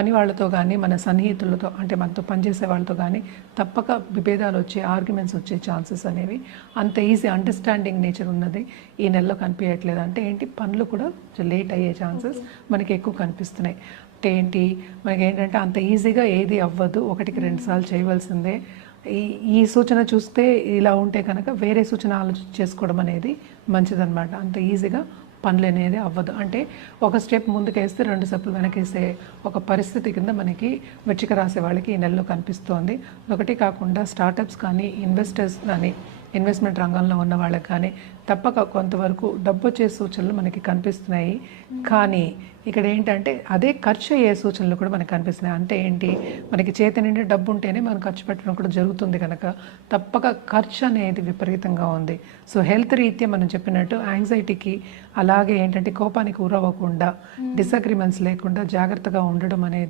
పని వాళ్ళతో కానీ మన సన్నిహితులతో అంటే మనతో పనిచేసే వాళ్ళతో కానీ తప్పక విభేదాలు వచ్చే ఆర్గ్యుమెంట్స్ వచ్చే ఛాన్సెస్ అనేవి అంత ఈజీ అండర్స్టాండింగ్ నేచర్ ఉన్నది ఈ నెలలో కనిపించట్లేదు. అంటే ఏంటి, పనులు కూడా లేట్ అయ్యే ఛాన్సెస్ మనకి ఎక్కువ కనిపిస్తున్నాయి. అంటే ఏంటి, మనకి ఏంటంటే అంత ఈజీగా ఏది అవ్వదు, ఒకటికి రెండు సార్లు చేయవలసిందే. ఈ సూచన చూస్తే ఇలా ఉంటే కనుక వేరే సూచన ఆలోచన చేసుకోవడం అనేది మంచిదన్నమాట. అంత ఈజీగా పనులు అనేది అవ్వదు. అంటే ఒక స్టెప్ ముందుకేస్తే రెండు స్టెప్పులు వెనకేసే ఒక పరిస్థితి కింద మనకి వృశ్చిక రాశి వాళ్ళకి ఈ నెలలో కనిపిస్తోంది. ఒకటి కాకుండా స్టార్టప్స్ కానీ ఇన్వెస్టర్స్ కానీ ఇన్వెస్ట్మెంట్ రంగంలో ఉన్న వాళ్ళకి కానీ తప్పక కొంతవరకు డబ్బు వచ్చే సూచనలు మనకి కనిపిస్తున్నాయి. కానీ ఇక్కడ ఏంటంటే అదే ఖర్చు అయ్యే సూచనలు కూడా మనకు కనిపిస్తున్నాయి. అంటే ఏంటి, మనకి చేతి నిండి డబ్బు ఉంటేనే మనం ఖర్చు పెట్టడం కూడా జరుగుతుంది కనుక తప్పక ఖర్చు అనేది విపరీతంగా ఉంది. సో హెల్త్ రీత్యా మనం చెప్పినట్టు యాంగ్జైటీకి అలాగే ఏంటంటే కోపానికి గురవ్వకుండా డిసగ్రిమెంట్స్ లేకుండా జాగ్రత్తగా ఉండడం అనేది